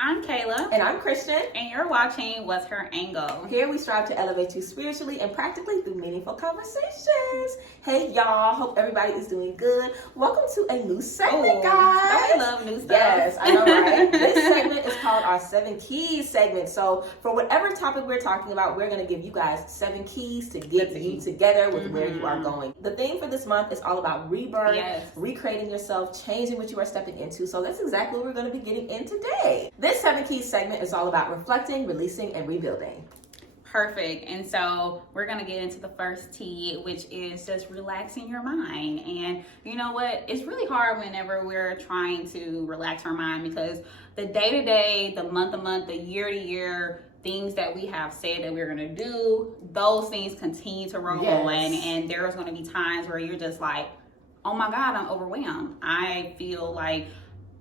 I'm Kayla. And I'm Christian. And you're watching What's Her Angle? Here we strive to elevate you spiritually and practically through meaningful conversations. Hey y'all, hope everybody is doing good. Welcome to a new segment, guys. Don't we love new stuff? Yes, I know, right? This segment is called our 7 Keys segment. So for whatever topic we're talking about, we're going to give you guys 7 keys to get you together with where you are going. The theme for this month is all about rebirth, recreating yourself, changing what you are stepping into. So that's exactly what we're going to be getting in today. This 7 Keys segment is all about reflecting, releasing, and rebuilding. Perfect. And so we're going to get into the first T, which is just relaxing your mind. And you know what? It's really hard whenever we're trying to relax our mind because the day-to-day, the month-to-month, the year-to-year things that we have said that we're going to do, those things continue to roll on. And there's going to be times where you're just like, oh my God, I'm overwhelmed. I feel like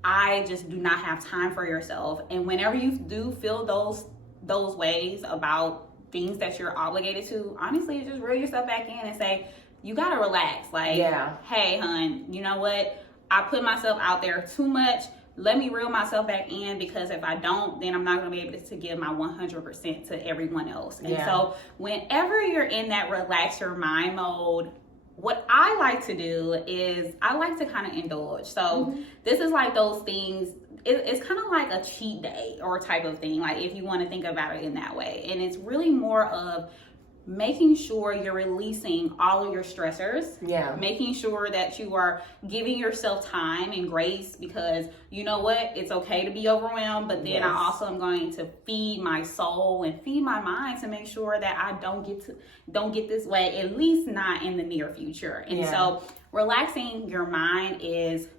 I just do not have time for yourself. And whenever you do feel those ways about things that you're obligated to, honestly, just reel yourself back in and say, you got to relax. Like, hey, hun, you know what? I put myself out there too much. Let me reel myself back in, because if I don't, then I'm not going to be able to give my 100% to everyone else. And so whenever you're in that relax your mind mode, what I like to do is I like to kind of indulge. So this is like those things, it's kind of like a cheat day or type of thing, like if you want to think about it in that way. And it's really more of making sure you're releasing all of your stressors, making sure that you are giving yourself time and grace, because you know what, it's okay to be overwhelmed, but then I also am going to feed my soul and feed my mind to make sure that I don't get this way, at least not in the near future. And so relaxing your mind is,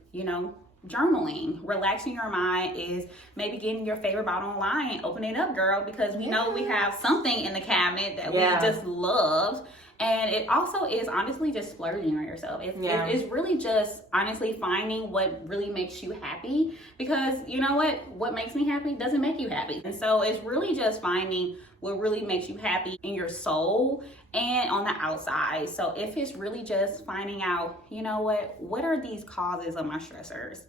journaling. Relaxing your mind is maybe getting your favorite bottle online, opening it up, girl, because we know we have something in the cabinet that we just love. And it also is honestly just splurging on yourself. It's really just honestly finding what really makes you happy, because you know what makes me happy doesn't make you happy. And so it's really just finding what really makes you happy in your soul and on the outside. So if it's really just finding out, what are these causes of my stressors?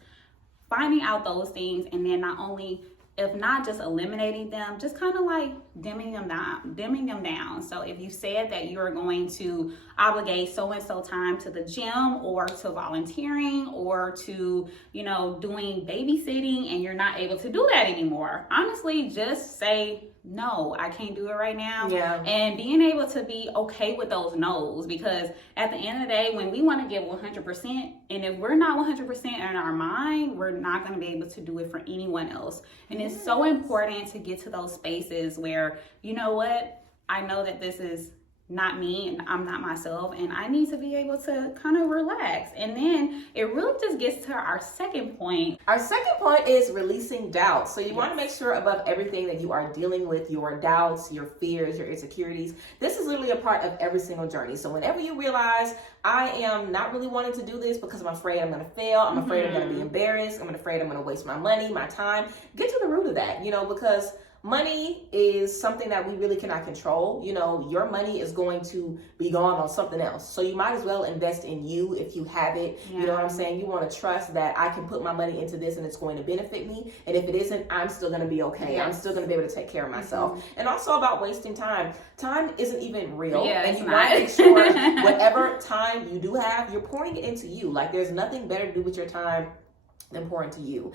Finding out those things, and then if not just eliminating them, just kind of like dimming them down. So if you said that you're going to obligate so-and-so time to the gym or to volunteering or to, doing babysitting, and you're not able to do that anymore, honestly, just say, no, I can't do it right now. And being able to be okay with those no's, because at the end of the day, when we want to give 100%, and if we're not 100% in our mind, we're not going to be able to do it for anyone else. And it's so important to get to those spaces where, you know what, I know that this is not me and I'm not myself, and I need to be able to kind of relax. And then it really just gets to our second point. Our second point is releasing doubt. So you want to make sure above everything that you are dealing with your doubts, your fears, your insecurities. This is literally a part of every single journey. So whenever you realize, I am not really wanting to do this because I'm afraid I'm going to fail, I'm afraid I'm going to be embarrassed, I'm afraid I'm going to waste my money, my time, get to the root of that, because money is something that we really cannot control. Your money is going to be gone on something else. So you might as well invest in you if you have it. You know what I'm saying? You want to trust that I can put my money into this and it's going to benefit me. And if it isn't, I'm still going to be okay. I'm still going to be able to take care of myself. And also about wasting time. Time isn't even real. And you want to make sure whatever time you do have, you're pouring it into you. Like there's nothing better to do with your time than pour into you.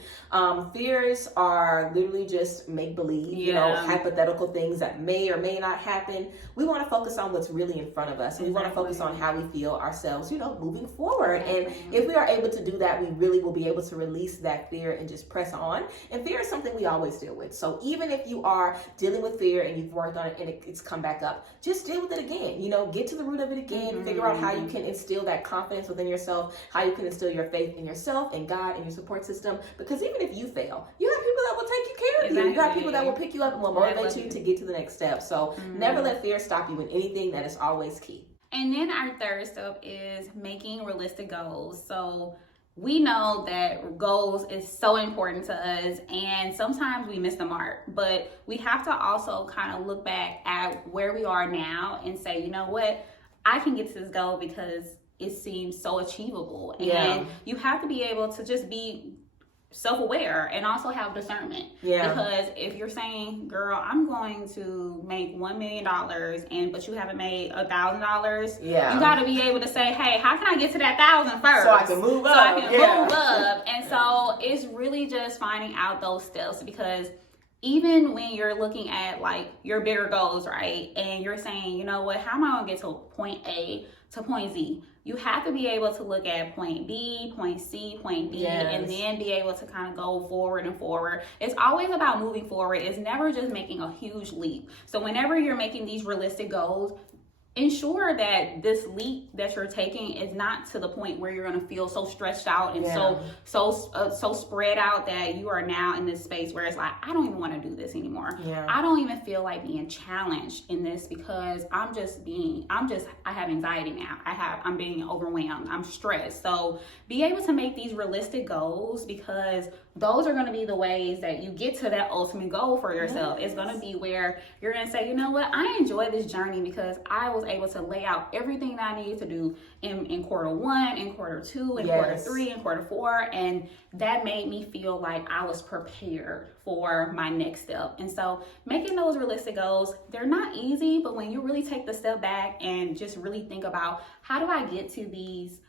Fears are literally just make-believe, hypothetical things that may or may not happen. We want to focus on what's really in front of us. We want to focus on how we feel ourselves, moving forward. And if we are able to do that, we really will be able to release that fear and just press on. And fear is something we always deal with. So even if you are dealing with fear and you've worked on it and it's come back up, just deal with it again. Get to the root of it again. Figure out how you can instill that confidence within yourself, how you can instill your faith in yourself and God and your support system, because even if you fail, you have people that will take care of you. You have people that will pick you up and will motivate you to get to the next step. So never let fear stop you in anything. That is always key. And then our third step is making realistic goals. So we know that goals is so important to us, and sometimes we miss the mark, but we have to also kind of look back at where we are now and say, you know what, I can get to this goal because it seems so achievable. And you have to be able to just be self-aware and also have discernment. Yeah. Because if you're saying, girl, I'm going to make $1 million but you haven't made $1,000, yeah, you got to be able to say, hey, how can I get to that 1,000 first? So I can move up. So I can move up. And so it's really just finding out those steps, because even when you're looking at like your bigger goals, right? And you're saying, you know what, how am I going to get to point A to point Z? You have to be able to look at point B, point C, point D, yes, and then be able to kind of go forward and forward. It's always about moving forward. It's never just making a huge leap. So whenever you're making these realistic goals, ensure that this leap that you're taking is not to the point where you're going to feel so stretched out and so spread out that you are now in this space where it's like, I don't even want to do this anymore. Yeah. I don't even feel like being challenged in this, because I have anxiety now. I'm being overwhelmed. I'm stressed. So be able to make these realistic goals, because those are going to be the ways that you get to that ultimate goal for yourself. Yes. It's going to be where you're going to say, you know what, I enjoy this journey because I was able to lay out everything that I needed to do in quarter 1, in quarter 2, in quarter 3, in quarter 4. And that made me feel like I was prepared for my next step. And so making those realistic goals, they're not easy, but when you really take the step back and just really think about, how do I get to these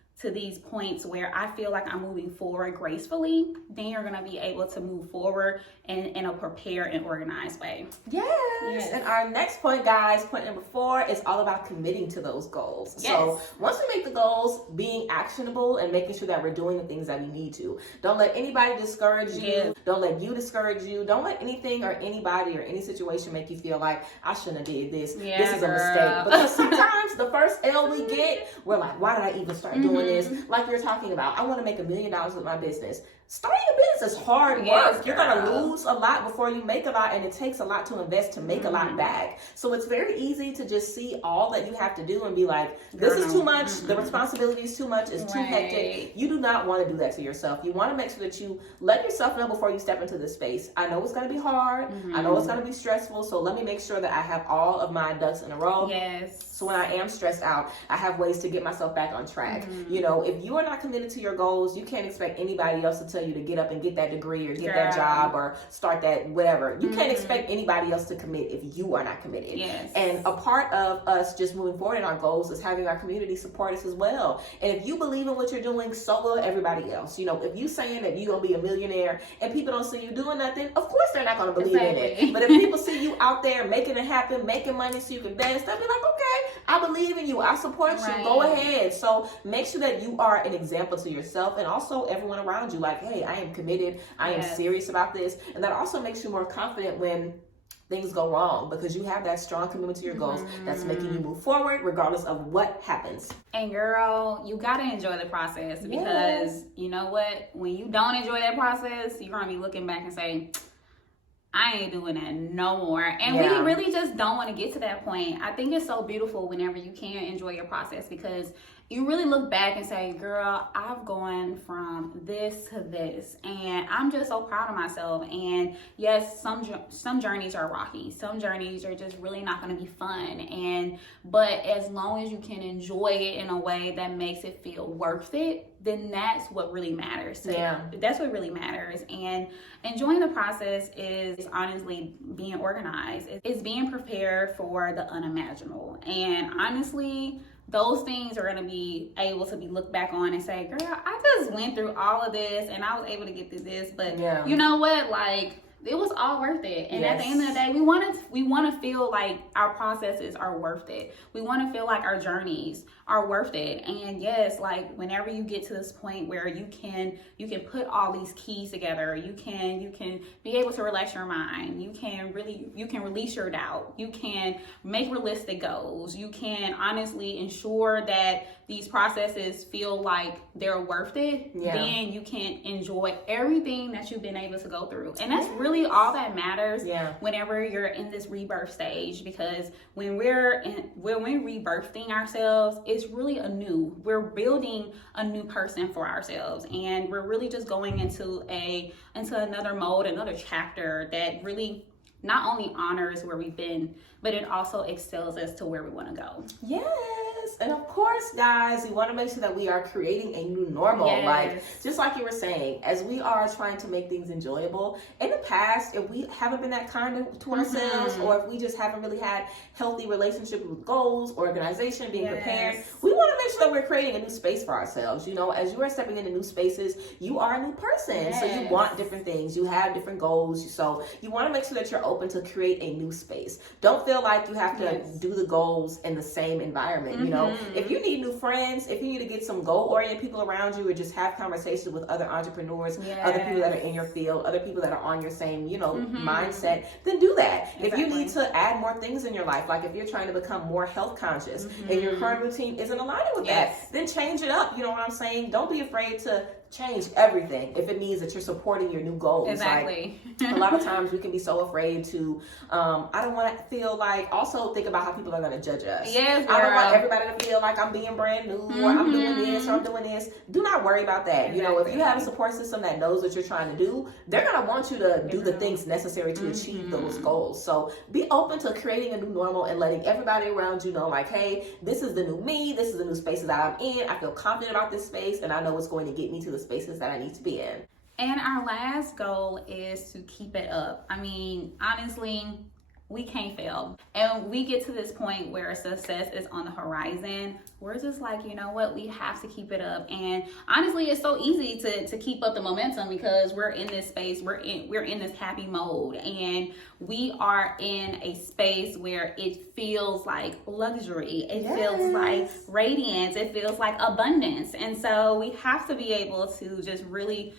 points where I feel like I'm moving forward gracefully, then you're going to be able to move forward in a prepared and organized way. Yes. And our next point, guys, point number 4, is all about committing to those goals. Yes. So once we make the goals, being actionable and making sure that we're doing the things that we need to. Don't let anybody discourage you. Yes. Don't let you discourage you. Don't let anything or anybody or any situation make you feel like, I shouldn't have did this. Yeah, this is a mistake. Because sometimes the first L we get, we're like, why did I even start doing this? Like you're talking about, I want to make $1 million with my business. Starting a business is hard work. Yes, you're going to lose a lot before you make a lot, and it takes a lot to invest to make a lot back. So it's very easy to just see all that you have to do and be like, this is too much. The responsibility is too much. It's too hectic. You do not want to do that to yourself. You want to make sure that you let yourself know before you step into this space. I know it's going to be hard. I know it's going to be stressful. So let me make sure that I have all of my ducks in a row. Yes. So when I am stressed out, I have ways to get myself back on track. You know, if you are not committed to your goals, you can't expect anybody else to tell you to get up and get that degree or get that job or start that whatever. You can't expect anybody else to commit if you are not committed. Yes. And a part of us just moving forward in our goals is having our community support us as well. And if you believe in what you're doing, so will everybody else. You know, if you saying that you're gonna be a millionaire and people don't see you doing nothing, of course they're not gonna believe in it. But if people see you out there making it happen, making money so you can dance, they'll be like, okay, I believe in you. I support you. Go ahead. So make sure that you are an example to yourself and also everyone around you. Like, hey, I am committed. I am serious about this. And that also makes you more confident when things go wrong, because you have that strong commitment to your goals that's making you move forward regardless of what happens. And girl, you gotta enjoy the process, because you know what? When you don't enjoy that process, you're gonna be looking back and say, I ain't doing that no more. And we really just don't want to get to that point. I think it's so beautiful whenever you can enjoy your process, because you really look back and say, girl, I've gone from this to this, and I'm just so proud of myself. And yes, some journeys are rocky. Some journeys are just really not going to be fun. But as long as you can enjoy it in a way that makes it feel worth it, then that's what really matters. So that's what really matters. And enjoying the process is honestly being organized. It's being prepared for the unimaginable. And honestly, those things are going to be able to be looked back on and say, girl, I just went through all of this and I was able to get through this. But you know what? Like, it was all worth it. And at the end of the day, we want to feel like our processes are worth it. We want to feel like our journeys are worth it. And yes, like whenever you get to this point where you can put all these keys together, you can be able to relax your mind. You can release your doubt. You can make realistic goals. You can honestly ensure that these processes feel like they're worth it. Then you can enjoy everything that you've been able to go through. And that's really all that matters whenever you're in this rebirth stage, because when we're rebirthing ourselves, it's really we're building a new person for ourselves, and we're really just going into another mode, another chapter that really not only honors where we've been, but it also excels us to where we want to go. Yes. And of course, guys, we want to make sure that we are creating a new normal. Yes. Like, just like you were saying, as we are trying to make things enjoyable, in the past, if we haven't been that kind to ourselves, or if we just haven't really had healthy relationships with goals, organization, being prepared, we want to make sure that we're creating a new space for ourselves. You know, as you are stepping into new spaces, you are a new person. So you want different things. You have different goals. So you want to make sure that you're open to create a new space. Don't feel like you have to do the goals in the same environment. You know, if you need new friends, if you need to get some goal-oriented people around you, or just have conversations with other entrepreneurs, other people that are in your field, other people that are on your same, you know, mindset, then do that. Exactly. If you need to add more things in your life, like if you're trying to become more health conscious and your current routine isn't aligning with that, then change it up. You know what I'm saying? Don't be afraid to change everything if it means that you're supporting your new goals. Exactly. Like, a lot of times we can be so afraid to I don't want to feel like, also think about how people are going to judge us. Yes, I don't want everybody to feel like I'm being brand new, or I'm doing this, or I'm doing this. Do not worry about that. Exactly. You know, if you have a support system that knows what you're trying to do, they're going to want you to do the things necessary to achieve those goals. So be open to creating a new normal and letting everybody around you know, like, hey, this is the new me, this is the new space that I'm in. I feel confident about this space, and I know it's going to get me to the spaces that I need to be in. And our last goal is to keep it up. I mean, honestly, we can't fail. And we get to this point where success is on the horizon. We're just like, you know what, we have to keep it up. And honestly, it's so easy to keep up the momentum because we're in this space, we're in this happy mode, and we are in a space where it feels like luxury. It feels like radiance. It feels like abundance. And so we have to be able to just really,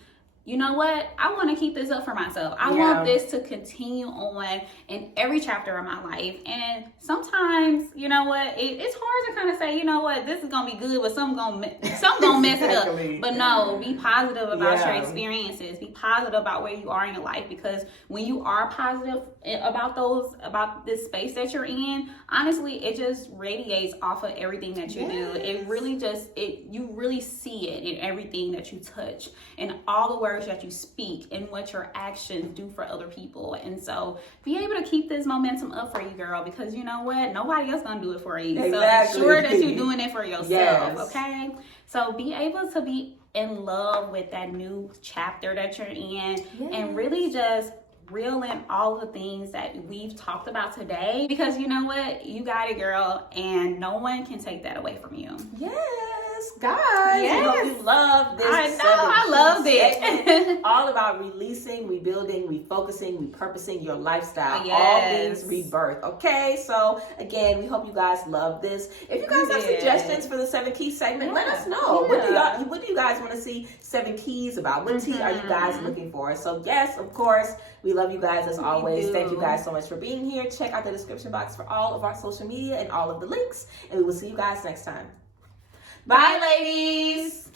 you know what? I want to keep this up for myself. I want this to continue on in every chapter of my life. And sometimes, you know what? It's hard to kind of say, you know what? This is going to be good, but some gonna mess it up. But no, be positive about your experiences. Be positive about where you are in your life, because when you are positive about this space that you're in, honestly, it just radiates off of everything that you do. It really you really see it in everything that you touch, and all the words that you speak, and what your actions do for other people. And so be able to keep this momentum up for you, girl, because you know what? Nobody else gonna do it for you. So sure that you're doing it for yourself, okay? So be able to be in love with that new chapter that you're in, and really just reel in all the things that we've talked about today, because you know what? You got it, girl, and no one can take that away from you. Guys, I hope you love this. I know, I loved it. All about releasing, rebuilding, refocusing, repurposing your lifestyle. All things rebirth. Okay, so again, we hope you guys love this. If you guys have suggestions for the 7 Key segment, let us know. What do you guys want to see 7 keys about? What tea are you guys looking for? So yes, of course, we love you guys as always. Thank you guys so much for being here. Check out the description box for all of our social media and all of the links, and we will see you guys next time. Bye, ladies.